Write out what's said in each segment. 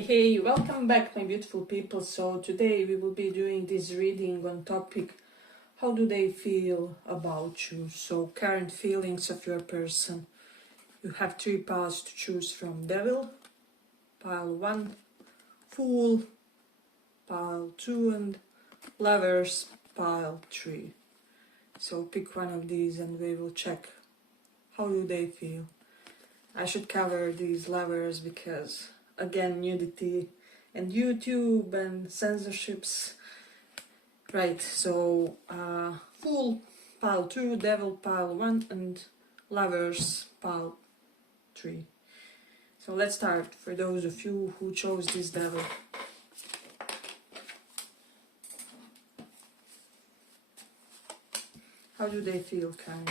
Hey, welcome back, my beautiful people. So today we will be doing this reading on topic, how do they feel about you? So current feelings of your person. You have 3 piles to choose from: Devil, pile 1, Fool, pile 2, and Lovers, pile 3. So pick one of these and we will check how do they feel. I should cover these lovers because, again, nudity and YouTube and censorships. Right, so Fool, pile 2, Devil, pile 1, and Lovers, pile 3. So let's start for those of you who chose this Devil. How do they feel, kind?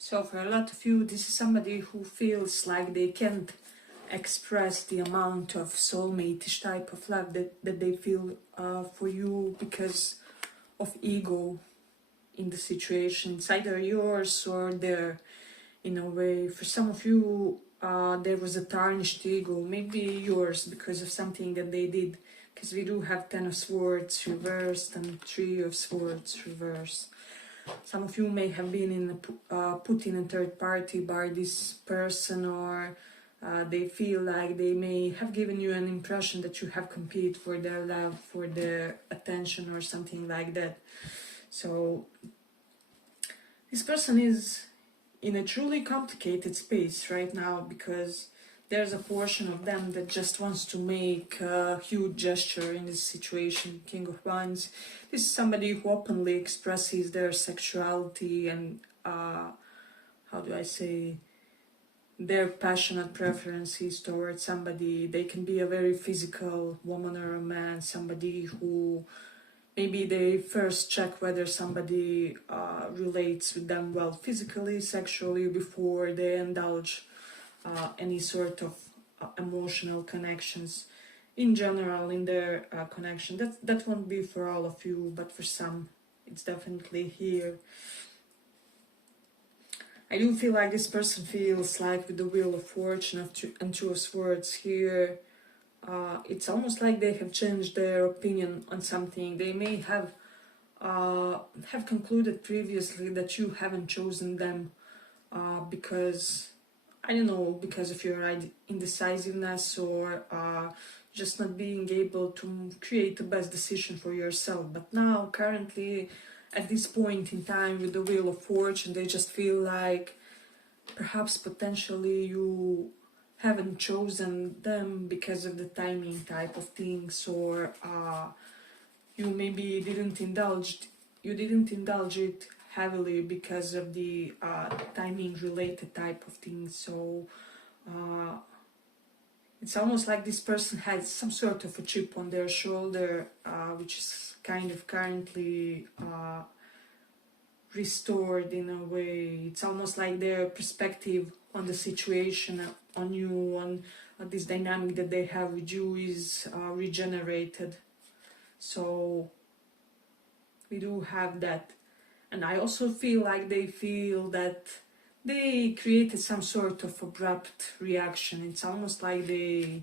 So for a lot of you, this is somebody who feels like they can't express the amount of soulmate-ish type of love that they feel for you because of ego in the situation. It's either yours or their, in a way. For some of you, there was a tarnished ego, maybe yours because of something that they did, because we do have 10 of Swords reversed and 3 of Swords reversed. Some of you may have been put in a third party by this person, or they feel like they may have given you an impression that you have competed for their love, for their attention or something like that. So this person is in a truly complicated space right now because there's a portion of them that just wants to make a huge gesture in this situation. King of Wands. This is somebody who openly expresses their sexuality and, how do I say, their passionate preferences towards somebody. They can be a very physical woman or a man, somebody who maybe they first check whether somebody relates with them well physically, sexually, before they indulge any sort of emotional connections in general in their connection. That won't be for all of you, but for some it's definitely here. I do feel like this person feels like with the Wheel of Fortune and 2 of Swords here, it's almost like they have changed their opinion on something. They may have concluded previously that you haven't chosen them because, I don't know, because of your indecisiveness or just not being able to create the best decision for yourself. But now, currently, at this point in time with the Wheel of Fortune, they just feel like perhaps potentially you haven't chosen them because of the timing type of things, or you maybe didn't indulge it heavily because of the timing related type of things. So it's almost like this person has some sort of a chip on their shoulder, which is kind of currently restored in a way. It's almost like their perspective on the situation, on you, on this dynamic that they have with you is regenerated. So we do have that. And I also feel like they feel that they created some sort of abrupt reaction. It's almost like they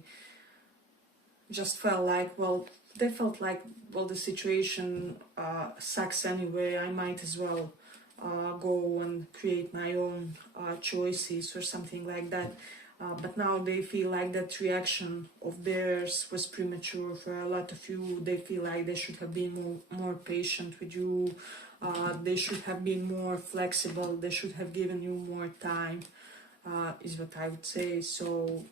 just felt like, well, the situation sucks anyway, I might as well go and create my own choices or something like that. But now they feel like that reaction of theirs was premature. For a lot of you, they feel like they should have been more patient with you. They should have been more flexible. They should have given you more time, is what I would say. So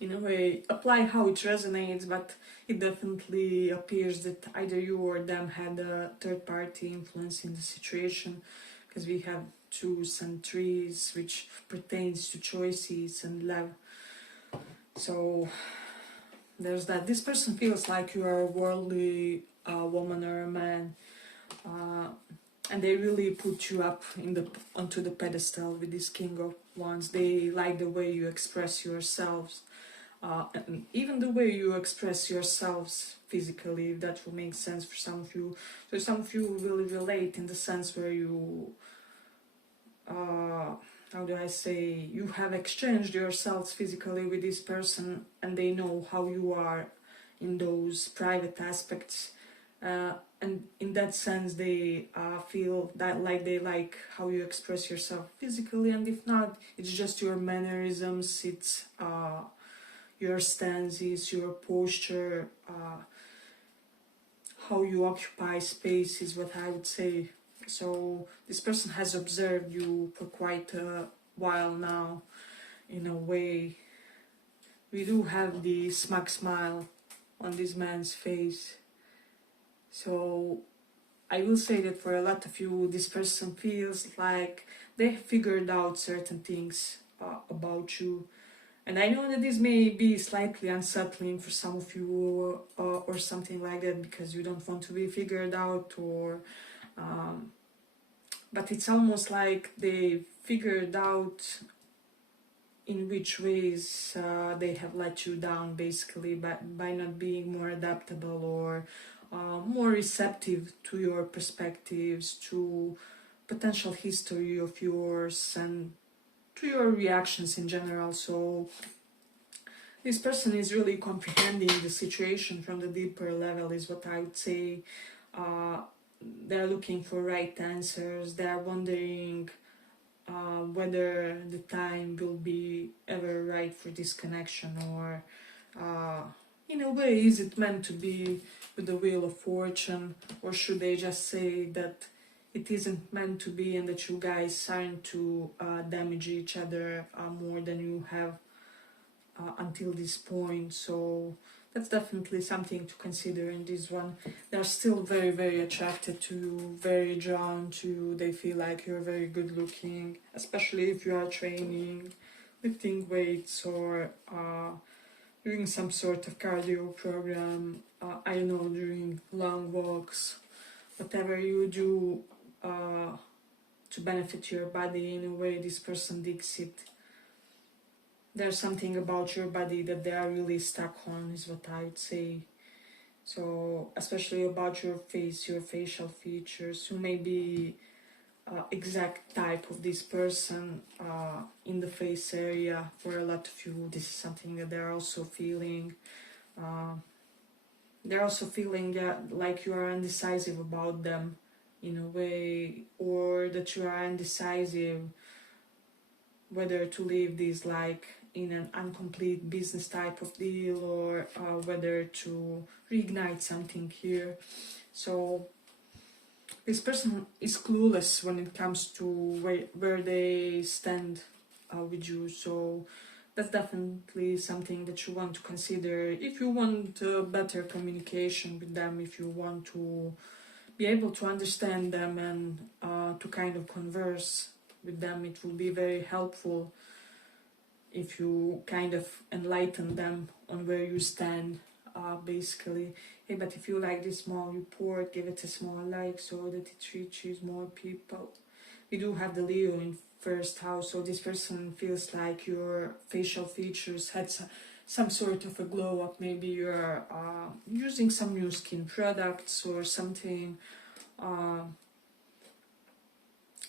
in a way, apply how it resonates, but it definitely appears that either you or them had a third party influence in the situation, because we have 2s and 3s, which pertains to choices and love. So there's that. This person feels like you are a worldly woman or a man, and they really put you up onto the pedestal with this King of Wands. They like the way you express yourselves, and even the way you express yourselves physically, if that will make sense for some of you. So some of you will relate in the sense where you, how do I say, you have exchanged yourselves physically with this person, and they know how you are in those private aspects, and in that sense they feel that like they like how you express yourself physically, and if not, it's just your mannerisms, it's your stances, your posture, how you occupy space is what I would say. So this person has observed you for quite a while now, in a way. We do have the smug smile on this man's face. So I will say that for a lot of you, this person feels like they figured out certain things about you. And I know that this may be slightly unsettling for some of you, or something like that, because you don't want to be figured out, or but it's almost like they figured out in which ways they have let you down, basically, by not being more adaptable or more receptive to your perspectives, to potential history of yours, and to your reactions in general. So this person is really comprehending the situation from the deeper level, is what I would say. They're looking for right answers. They're wondering whether the time will be ever right for this connection, or in a way, is it meant to be with the wheel of fortune, or should they just say that it isn't meant to be, and that you guys aren't to damage each other more than you have until this point. So that's definitely something to consider in this one. They're still very, very attracted to you, very drawn to you. They feel like you're very good looking, especially if you are training, lifting weights, or doing some sort of cardio program, I don't know, during long walks, whatever you do to benefit your body in a way, this person digs it. There's something about your body that they are really stuck on, is what I would say. So especially about your face, your facial features, you may be exact type of this person in the face area. For a lot of you, this is something that they're also feeling. They're also feeling like you are indecisive about them in a way, or that you are indecisive whether to leave this like in an incomplete business type of deal, or whether to reignite something here. So this person is clueless when it comes to where they stand with you. So that's definitely something that you want to consider if you want better communication with them, if you want to be able to understand them and to kind of converse with them. It will be very helpful if you kind of enlighten them on where you stand, basically. Hey, but if you like this small report, give it a small like so that it reaches more people. We do have the Leo in first house, so this person feels like your facial features had some sort of a glow up. Maybe you're using some new skin products or something,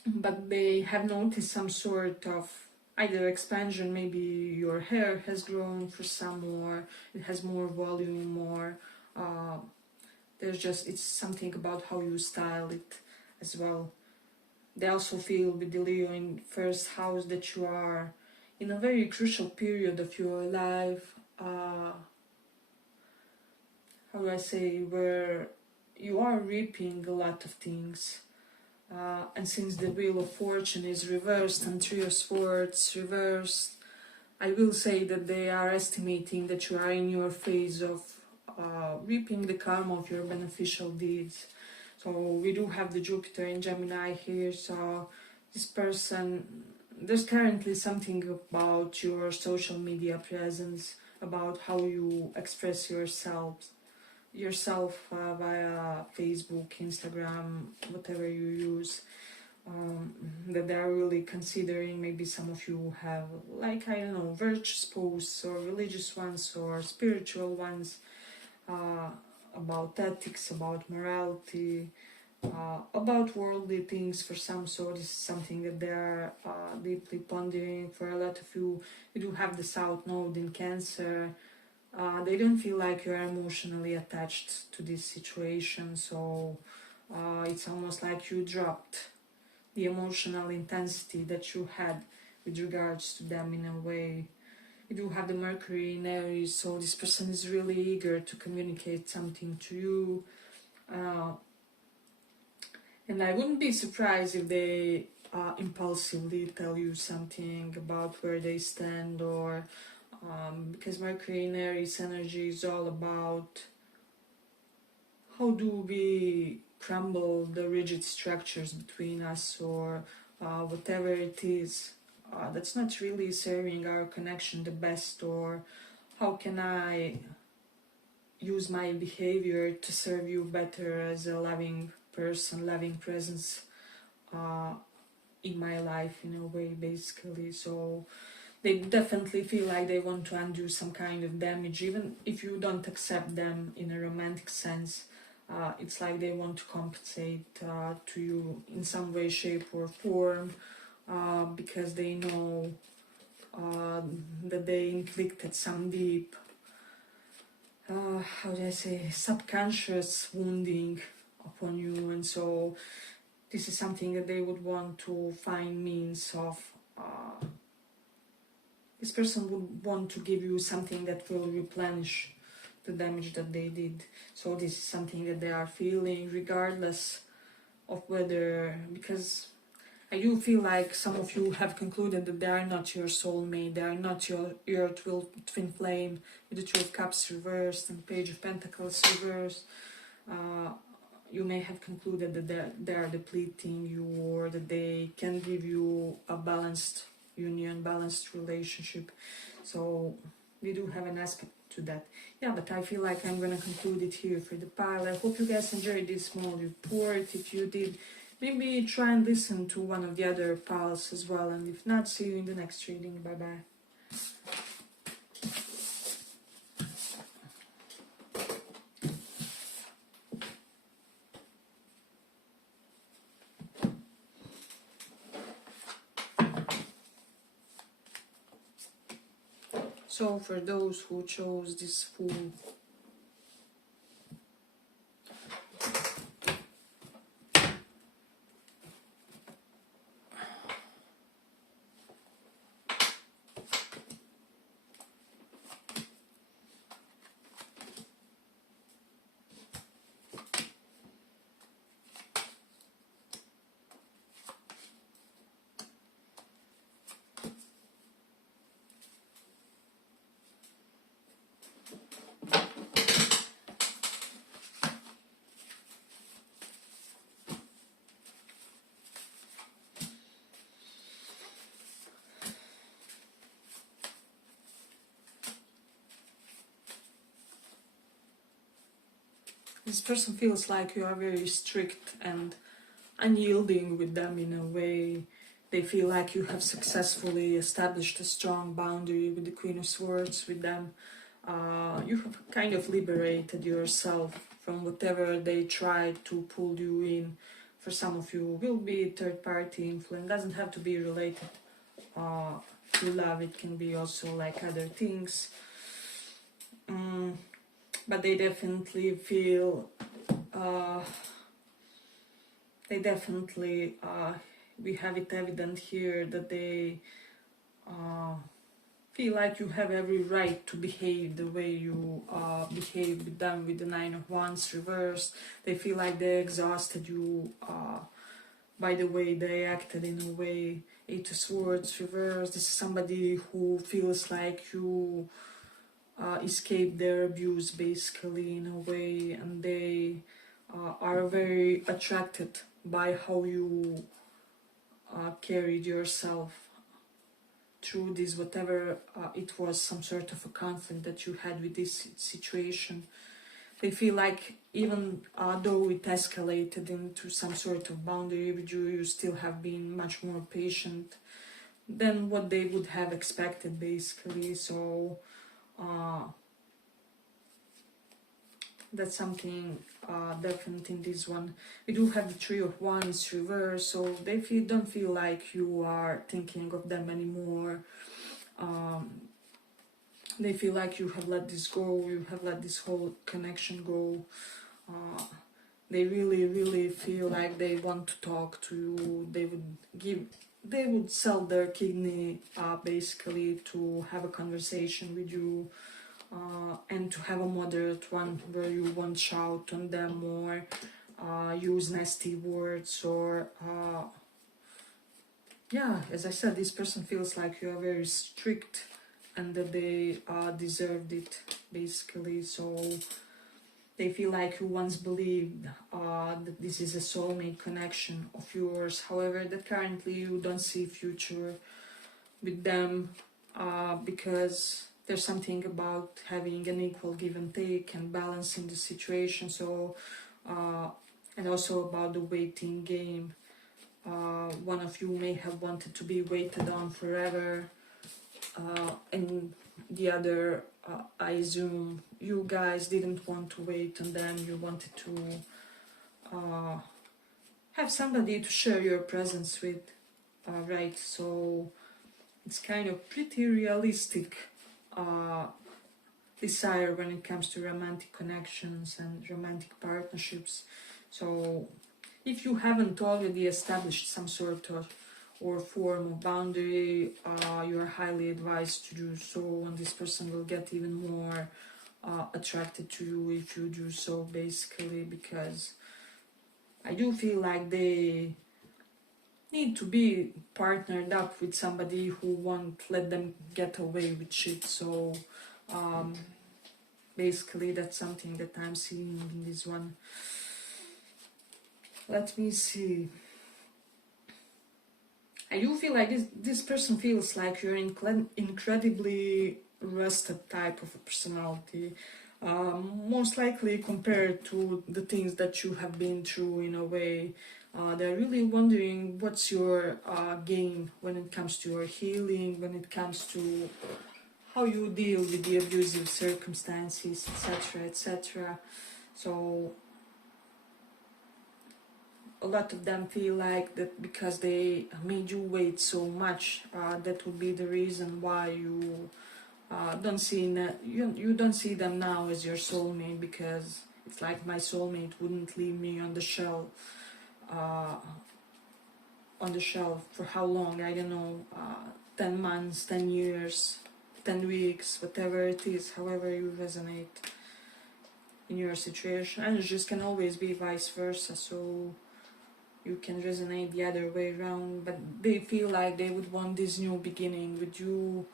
but they have noticed some sort of either expansion. Maybe your hair has grown for some, or it has more volume, or it's something about how you style it as well. They also feel with the Leo in first house that you are in a very crucial period of your life, how do I say, where you are reaping a lot of things. And since the Wheel of Fortune is reversed and Three of Swords reversed, I will say that they are estimating that you are in your phase of reaping the karma of your beneficial deeds. So we do have the Jupiter in Gemini here, so this person, there's currently something about your social media presence, about how you express yourself via Facebook, Instagram, whatever you use, that they are really considering. Maybe some of you have, like, I don't know, virtuous posts or religious ones or spiritual ones, about ethics, about morality, about worldly things for some. So this is something that they are deeply pondering. For a lot of you, you do have the South Node in Cancer. They don't feel like you are emotionally attached to this situation, so it's almost like you dropped the emotional intensity that you had with regards to them in a way. You do have the Mercury in Aries, so this person is really eager to communicate something to you. And I wouldn't be surprised if they impulsively tell you something about where they stand, or because Mercury in Aries energy is all about how do we crumble the rigid structures between us, or whatever it is that's not really serving our connection the best, or how can I use my behavior to serve you better as a loving person, loving presence in my life, in a way, basically. So they definitely feel like they want to undo some kind of damage, even if you don't accept them in a romantic sense. It's like they want to compensate to you in some way, shape or form, because they know that they inflicted some deep, how do I say, subconscious wounding upon you, and so this is something that they would want to find means of. This person would want to give you something that will replenish the damage that they did. So this is something that they are feeling, regardless of whether, because I do feel like some of you have concluded that they are not your soulmate, they are not your twin flame, with the Two of Cups reversed and Page of Pentacles reversed. You may have concluded that they are depleting you, or that they can give you a balanced union, balanced relationship. So we do have an aspect to that. Yeah, but I feel like I'm gonna conclude it here for the pile. I hope you guys enjoyed this small report. If you did, maybe try and listen to one of the other piles as well, and if not, see you in the next reading. Bye bye. So for those who chose this Fool, this person feels like you are very strict and unyielding with them in a way. They feel like you have successfully established a strong boundary with the Queen of Swords with them. You have kind of liberated yourself from whatever they tried to pull you in. For some of you, will be third-party influence. Doesn't have to be related to love. It can be also like other things. But they definitely feel, we have it evident here that they feel like you have every right to behave the way you behave with them with the Nine of Wands reversed. They feel like they exhausted you by the way they acted, in a way. Eight of Swords reverse. This is somebody who feels like you escape their abuse basically in a way, and they are very attracted by how you carried yourself through this, whatever it was, some sort of a conflict that you had with this situation. They feel like even though it escalated into some sort of boundary with you, you still have been much more patient than what they would have expected basically. So that's something definite in this one. We do have the Three of Wands reverse, so they don't feel like you are thinking of them anymore. They feel like you have let this go, you have let this whole connection go. They really feel like they want to talk to you. They would sell their kidney basically to have a conversation with you, and to have a moderate one where you won't shout on them or use nasty words, or yeah, as I said, this person feels like you are very strict and that they deserved it basically. So they feel like you once believed that this is a soulmate connection of yours, however that currently you don't see future with them, because there's something about having an equal give and take and balancing the situation. So and also about the waiting game. One of you may have wanted to be waited on forever, and the other, I assume you guys didn't want to wait on them. You wanted to have somebody to share your presence with, right? So it's kind of pretty realistic desire when it comes to romantic connections and romantic partnerships. So if you haven't already established some sort of or form of boundary, you are highly advised to do so, and this person will get even more attracted to you if you do so basically, because I do feel like they need to be partnered up with somebody who won't let them get away with shit. So basically that's something that I'm seeing in this one. Let me see. I do feel like this person feels like you're incredibly rested type of a personality, most likely compared to the things that you have been through in a way. They're really wondering what's your game when it comes to your healing, when it comes to how you deal with the abusive circumstances, etc., etc. So a lot of them feel like that because they made you wait so much, that would be the reason why you you don't see them now as your soulmate, because it's like my soulmate wouldn't leave me on the shelf. For how long? I don't know, 10 months, 10 years, 10 weeks, whatever it is, however you resonate in your situation. And it just can always be vice versa, so you can resonate the other way around, but they feel like they would want this new beginning with you,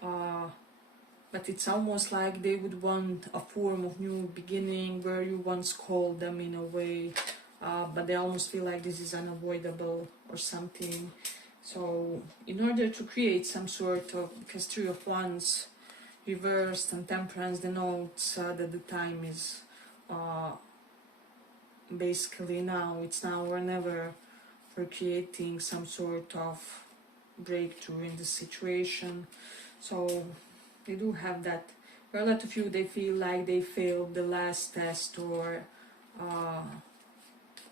but it's almost like they would want a form of new beginning where you once called them in a way, but they almost feel like this is unavoidable or something. So in order to create some sort of, because Three of Wands reversed and Temperance denotes that the time is basically now, it's now or never for creating some sort of breakthrough in the situation. So they do have that. For a lot of you, they feel like they failed the last test, or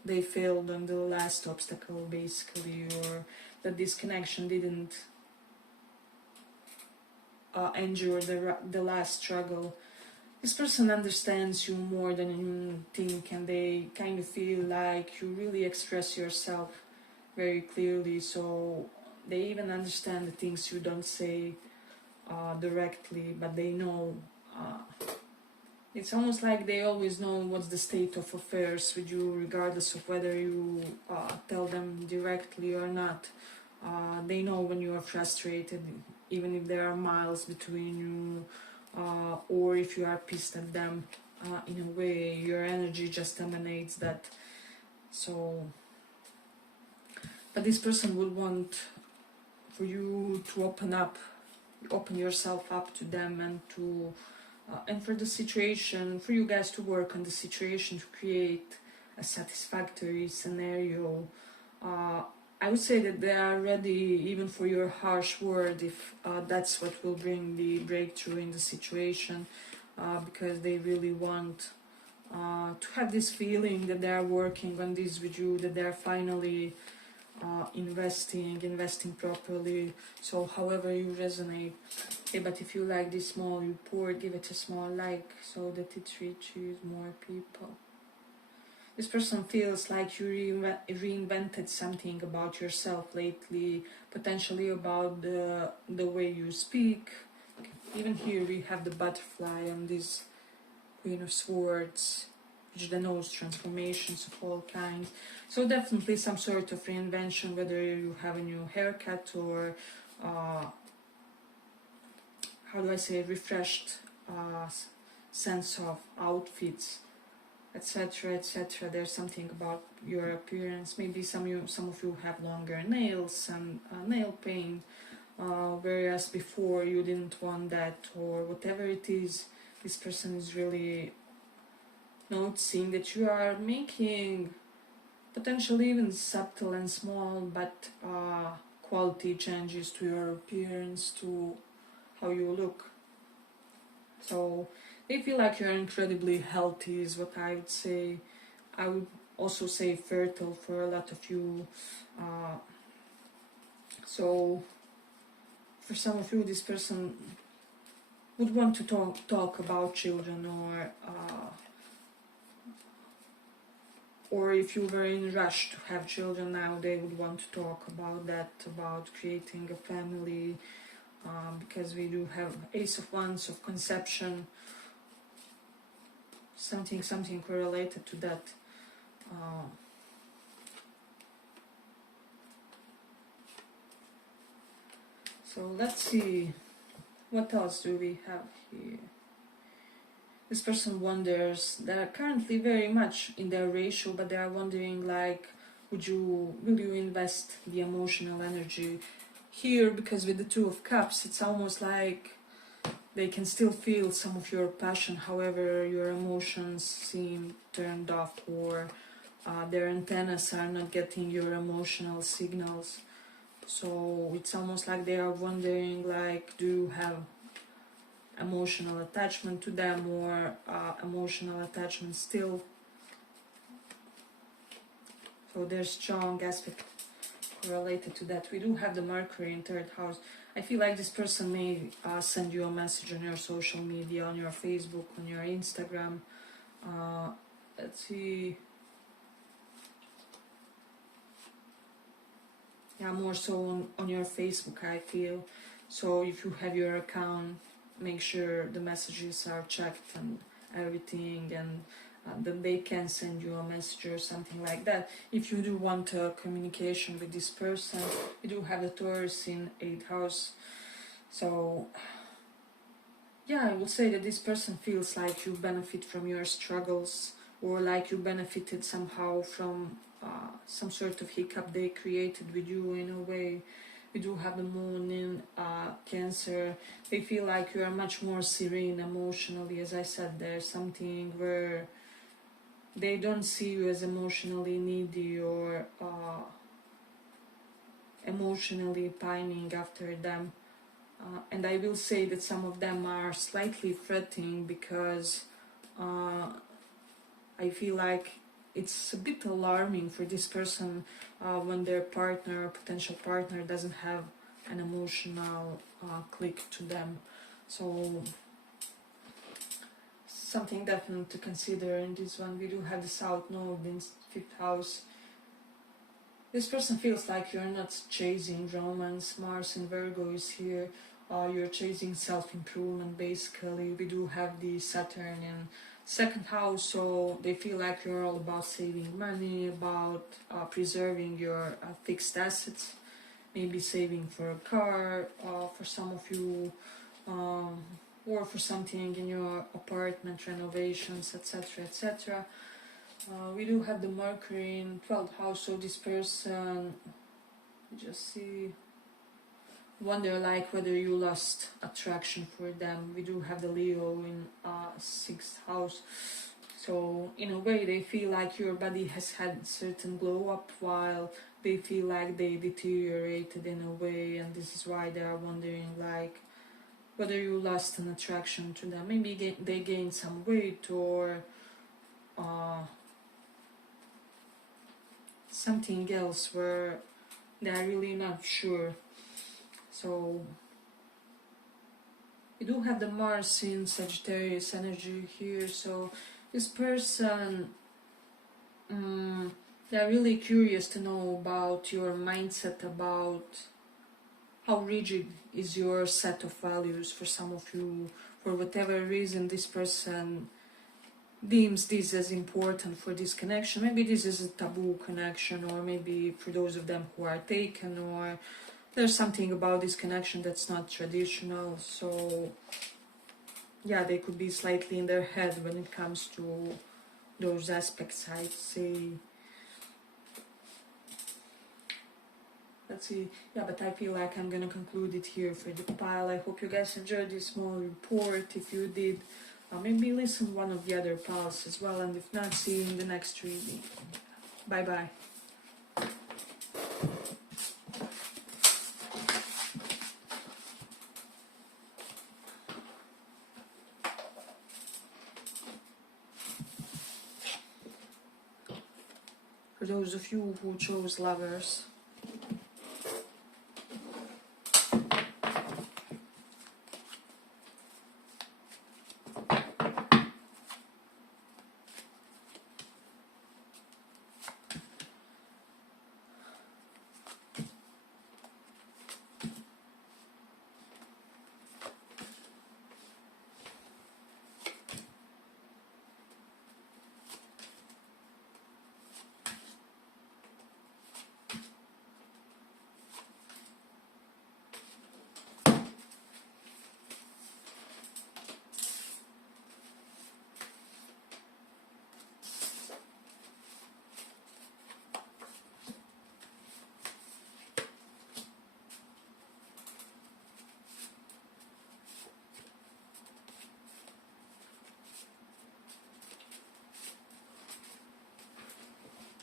they failed on the last obstacle basically, or that this connection didn't endure the last struggle. This person understands you more than you think, and they kind of feel like you really express yourself very clearly, so they even understand the things you don't say directly, but they know. It's almost like they always know what's the state of affairs with you, regardless of whether you tell them directly or not. They know when you are frustrated, even if there are miles between you, or if you are pissed at them. In a way, your energy just emanates that. So, but this person will want for you to open yourself up to them, and for the situation, for you guys to work on the situation to create a satisfactory scenario. I would say that they are ready even for your harsh word if that's what will bring the breakthrough in the situation, because they really want to have this feeling that they are working on this with you, that they are finally investing properly. So however you resonate. Okay, but if you like this small report, give it a small like so that it reaches more people. This person feels like you reinvented something about yourself lately, potentially about the way you speak. Okay. Even here we have the butterfly on this Queen of Swords, which denotes transformations of all kinds. So definitely some sort of reinvention, whether you have a new haircut or how do I say, refreshed sense of outfits, etc., etc. There's something about your appearance. Maybe some of you have longer nails and nail paint, whereas before you didn't want that, or whatever it is. This person is really noticing that you are making potentially even subtle and small but quality changes to your appearance, to how you look. So they feel like you're incredibly healthy is what I would say. I would also say fertile for a lot of you. So for some of you, this person would want to talk about children, or if you were in a rush to have children now, they would want to talk about that, about creating a family, because we do have Ace of Wands of conception, something correlated to that. So let's see, what else do we have here? This person wonders, they're currently very much in their ratio, but they are wondering like, will you invest the emotional energy here? Because with the Two of Cups, it's almost like they can still feel some of your passion, however your emotions seem turned off, or their antennas are not getting your emotional signals. So it's almost like they are wondering like, do you have emotional attachment to them, or emotional attachment still? So there's strong aspect correlated to that. We do have the Mercury in third house. I feel like this person may send you a message on your social media, on your Facebook, on your Instagram. Let's see. Yeah, more so on your Facebook, I feel. So if you have your account, make sure the messages are checked and everything, and then they can send you a message or something like that. If you do want a communication with this person, you do have a Taurus in 8th house. So yeah, I would say that this person feels like you benefit from your struggles, or like you benefited somehow from some sort of hiccup they created with you in a way. We do have the moon in Cancer. They feel like you are much more serene emotionally. As I said, there's something where they don't see you as emotionally needy, or emotionally pining after them. And I will say that some of them are slightly fretting, because I feel like it's a bit alarming for this person when their partner or potential partner doesn't have an emotional click to them. So something definitely to consider in this one. We do have the South Node in 5th house. This person feels like you're not chasing romance. Mars in Virgo is here. You're chasing self-improvement, basically. We do have the Saturn in 2nd house, so they feel like you're all about saving money, about preserving your fixed assets. maybe saving for a car, for some of you, or for something in your apartment, renovations, etc., etc. We do have the Mercury in 12th house, so this person, just see, wonder like whether you lost attraction for them. We do have the Leo in 6th house, so in a way they feel like your body has had certain glow up, while they feel like they deteriorated in a way, and this is why they are wondering like whether you lost an attraction to them. Maybe they gained some weight, or something else where they are really not sure. So we do have the Mars in Sagittarius energy here, so this person, they're really curious to know about your mindset, about how rigid is your set of values. For some of you, for whatever reason, this person deems this as important for this connection. Maybe this is a taboo connection, or maybe for those of them who are taken, or there's something about this connection that's not traditional. So yeah, they could be slightly in their head when it comes to those aspects, I'd say. Let's see. Yeah, but I feel like I'm gonna conclude it here for the pile. I hope you guys enjoyed this small report. If you did, maybe listen one of the other piles as well, and if not, see you in the next reading. Bye bye. For those of you who chose Lovers,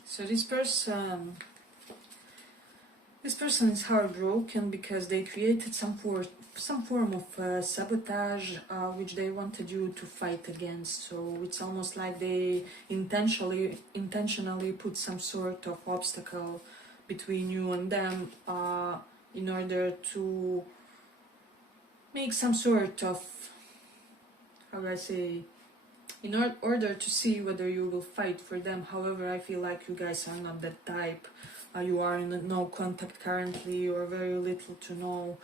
so this person is heartbroken because they created some form of sabotage, which they wanted you to fight against. So it's almost like they intentionally put some sort of obstacle between you and them, in order to make some sort of, how do I say, in order to see whether you will fight for them. However, I feel like you guys are not that type. You are in no contact currently, or very little to no.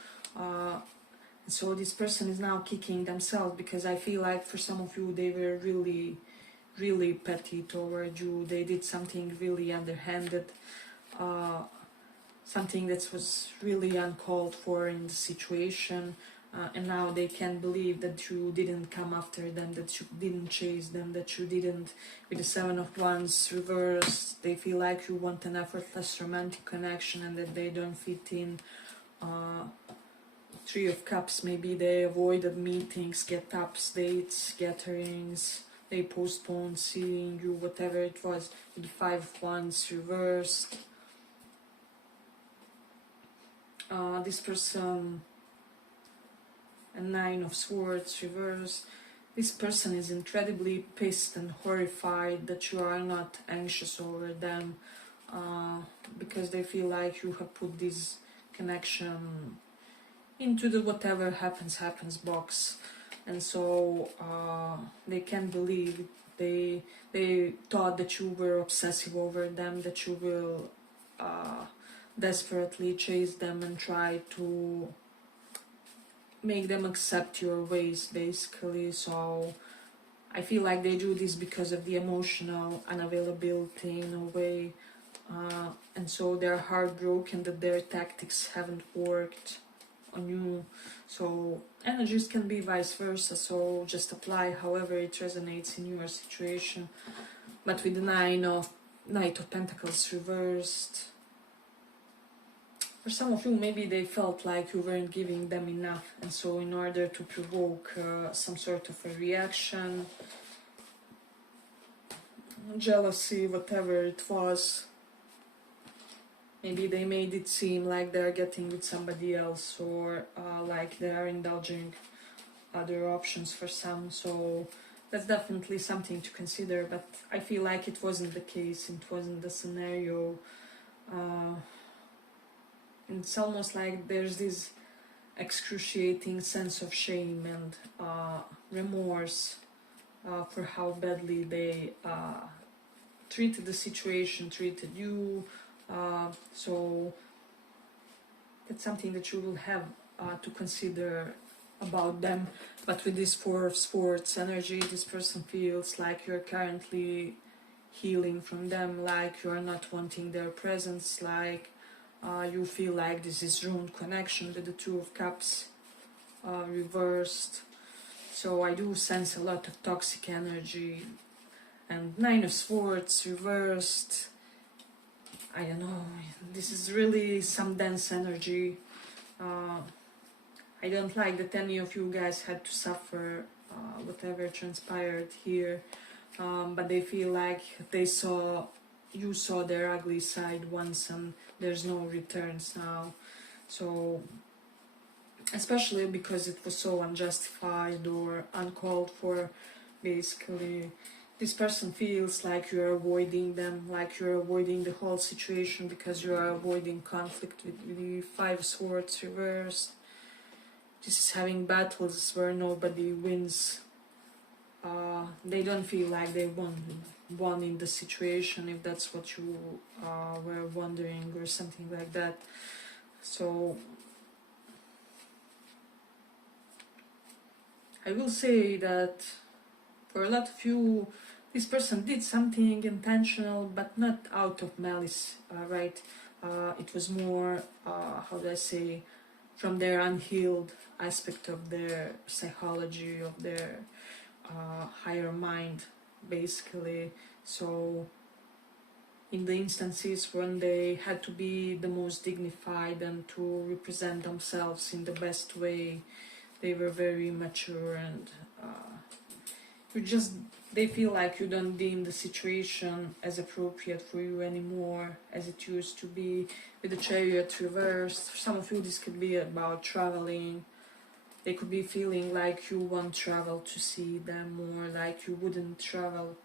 So this person is now kicking themselves, because I feel like for some of you they were really petty toward you. They did something really underhanded, something that was really uncalled for in the situation. And now they can't believe that you didn't come after them, that you didn't chase them, that you didn't, with the 7 of Wands reverse, they feel like you want an effortless romantic connection and that they don't fit in. 3 of Cups, maybe they avoided meetings, get-ups, dates, gatherings, they postponed seeing you, whatever it was, with the 5 of Wands reversed. This person, and 9 of Swords reverse. This person is incredibly pissed and horrified that you are not anxious over them, because they feel like you have put this connection into the whatever happens box, and so they can't believe it. They thought that you were obsessive over them, that you will desperately chase them and try to make them accept your ways, basically. So I feel like they do this because of the emotional unavailability in a way. and so they're heartbroken that their tactics haven't worked on you. So energies can be vice versa, so just apply however it resonates in your situation. But with the Knight of Pentacles reversed, for some of you maybe they felt like you weren't giving them enough, and so in order to provoke some sort of a reaction, jealousy, whatever it was, maybe they made it seem like they're getting with somebody else, or like they are indulging other options for some. So that's definitely something to consider, but I feel like it wasn't the case, it wasn't the scenario. And it's almost like there's this excruciating sense of shame and remorse for how badly they treated the situation, treated you. So that's something that you will have to consider about them. But with this Four of Swords energy, this person feels like you're currently healing from them, like you're not wanting their presence, like you feel like this is ruined connection with the Two of Cups reversed. So I do sense a lot of toxic energy. And Nine of Swords reversed, I don't know, this is really some dense energy. I don't like that any of you guys had to suffer whatever transpired here, but they feel like you saw their ugly side once and there's no returns now. So especially because it was so unjustified or uncalled for, basically this person feels like you're avoiding them, like you're avoiding the whole situation because you are avoiding conflict with the Five of Swords reversed. This is having battles where nobody wins. They don't feel like they won in the situation, if that's what you were wondering or something like that. So I will say that for a lot of you, this person did something intentional but not out of malice, right? It was more, how do I say, from their unhealed aspect of their psychology, of their higher mind, basically. So in the instances when they had to be the most dignified and to represent themselves in the best way, they were very mature, and they feel like you don't deem the situation as appropriate for you anymore as it used to be. With the Chariot reversed, for some of you this could be about traveling. They could be feeling like you won't travel to see them, or like you wouldn't travel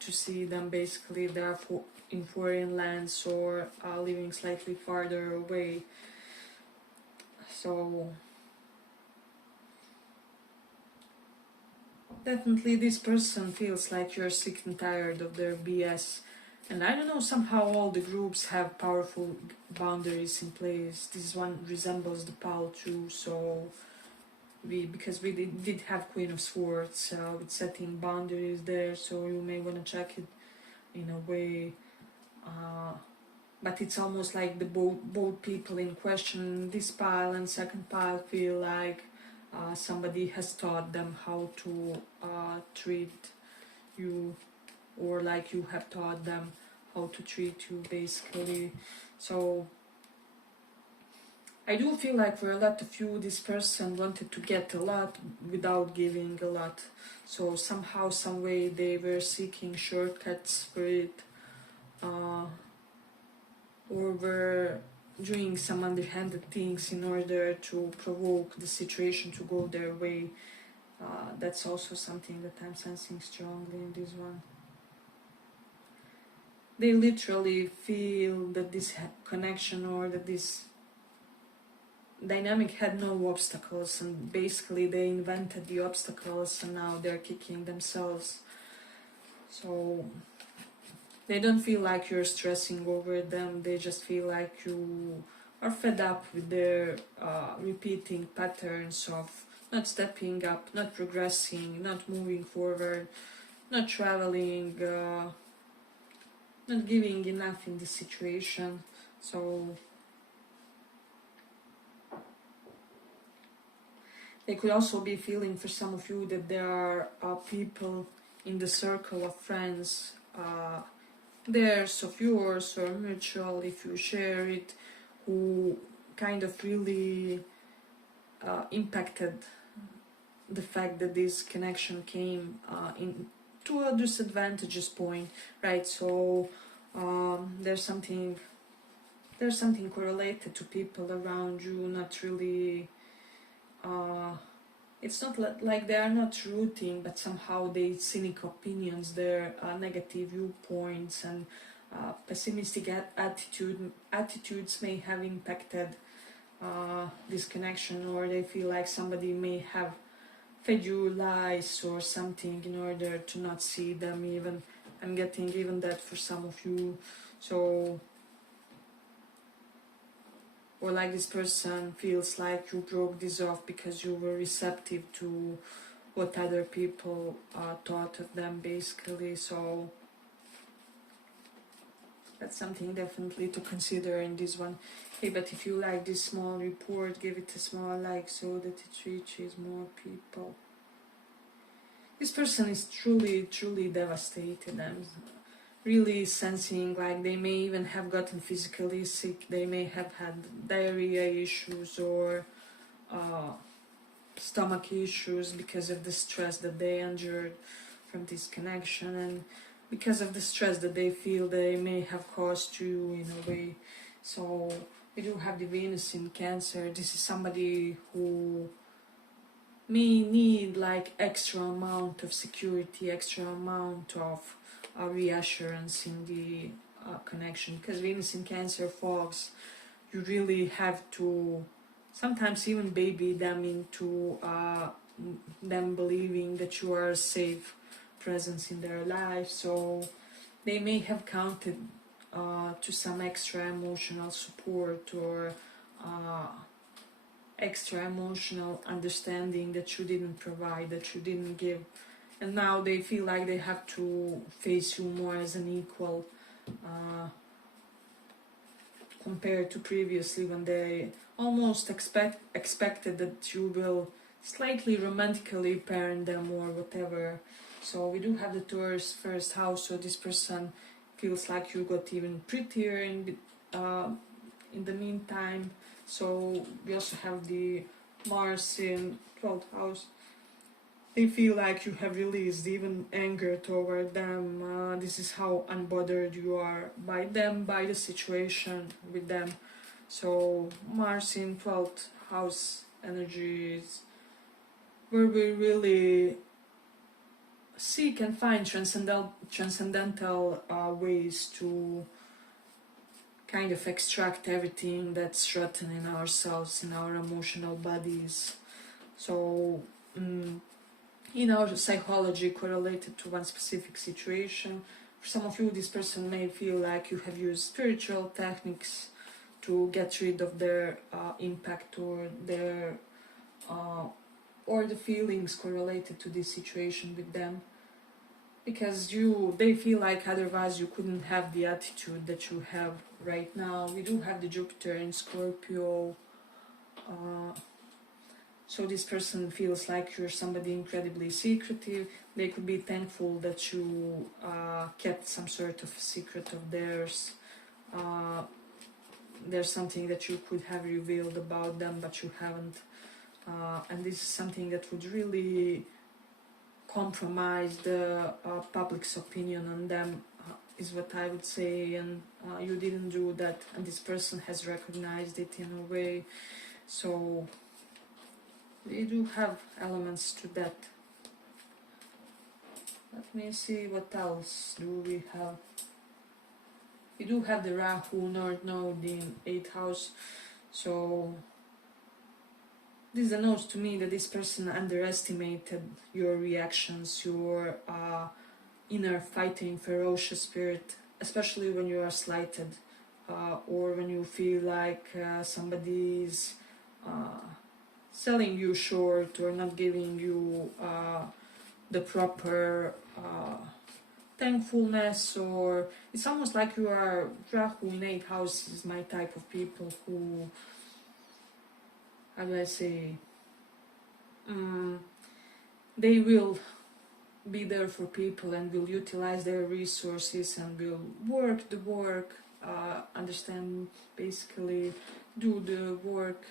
to see them. Basically, they're in foreign lands or living slightly farther away. So definitely this person feels like you're sick and tired of their BS. And I don't know, somehow all the groups have powerful boundaries in place. This one resembles the pile too, so because we did have Queen of Swords with setting boundaries there, so you may want to check it in a way. But it's almost like the both people in question, this pile and second pile, feel like somebody has taught them how to treat you, or like you have taught them how to treat you, basically. So I do feel like for a lot of you, this person wanted to get a lot without giving a lot. So somehow, some way, they were seeking shortcuts for it, or were doing some underhanded things in order to provoke the situation to go their way. That's also something that I'm sensing strongly in this one. They literally feel that this connection, or that this dynamic had no obstacles, and basically they invented the obstacles and now they're kicking themselves. So they don't feel like you're stressing over them, they just feel like you are fed up with their repeating patterns of not stepping up, not progressing, not moving forward, not traveling, not giving enough in this situation. So they could also be feeling for some of you that there are people in the circle of friends, theirs, of yours, or mutual, if you share it, who kind of really impacted the fact that this connection came in to a disadvantageous point, right? So there's something correlated to people around you, not really. It's not like they are not rooting, but somehow they cynic opinions, their negative viewpoints and pessimistic attitudes may have impacted this connection, or they feel like somebody may have fed you lies or something in order to not see them. Even I'm getting even that for some of you. So, or like this person feels like you broke this off because you were receptive to what other people thought of them, basically. So that's something definitely to consider in this one. Hey, but if you like this small report, give it a small like so that it reaches more people. This person is truly devastated and really sensing like they may even have gotten physically sick. They may have had diarrhea issues or stomach issues because of the stress that they endured from this connection, and because of the stress that they feel they may have caused you in a way. So we do have the Venus in Cancer. This is somebody who may need like extra amount of security, extra amount of reassurance in the connection, because Venus in Cancer folks, you really have to sometimes even baby them into them believing that you are a safe presence in their life. So they may have counted to some extra emotional support or extra emotional understanding that you didn't provide, that you didn't give, and now they feel like they have to face you more as an equal compared to previously, when they almost expected that you will slightly romantically parent them or whatever. So we do have the Taurus first house, so this person feels like you got even prettier in the meantime. So we also have the Mars in 12th house. They feel like you have released even anger toward them. This is how unbothered you are by them, by the situation with them. So Mars in 12th house energies, where we really seek and find transcendental ways to kind of extract everything that's rotten in ourselves, in our emotional bodies. So in our psychology correlated to one specific situation. For some of you, this person may feel like you have used spiritual techniques to get rid of their impact or their or the feelings correlated to this situation with them, because they feel like otherwise you couldn't have the attitude that you have right now. We do have the Jupiter in Scorpio. So this person feels like you're somebody incredibly secretive. They could be thankful that you kept some sort of secret of theirs. There's something that you could have revealed about them, but you haven't. And this is something that would really compromise the public's opinion on them, is what I would say. And you didn't do that, and this person has recognized it in a way. So we do have elements to that. Let me see what else do we have. We do have the Rahu North Node in 8th house. So this denotes to me that this person underestimated your reactions, your inner fighting, ferocious spirit, especially when you are slighted or when you feel like somebody's selling you short or not giving you the proper thankfulness, or it's almost like you are Rahu in 8th house is my type of people who, how do I say, they will be there for people and will utilize their resources and will work the work, understand, basically do the work.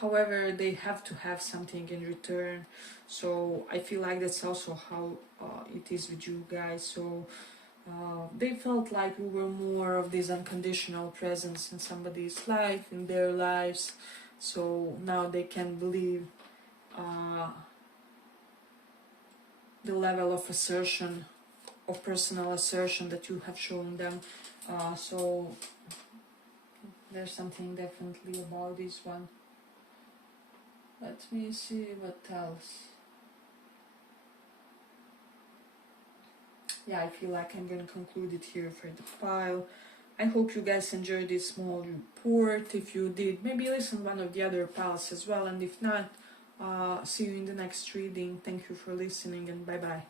However, they have to have something in return. So I feel like that's also how it is with you guys. So they felt like we were more of this unconditional presence in somebody's life, in their lives. So now they can believe the level of assertion, of personal assertion that you have shown them. So there's something definitely about this one. Let me see what else. Yeah, I feel like I'm going to conclude it here for the file. I hope you guys enjoyed this small report. If you did, maybe listen one of the other piles as well. And if not, see you in the next reading. Thank you for listening, and bye bye.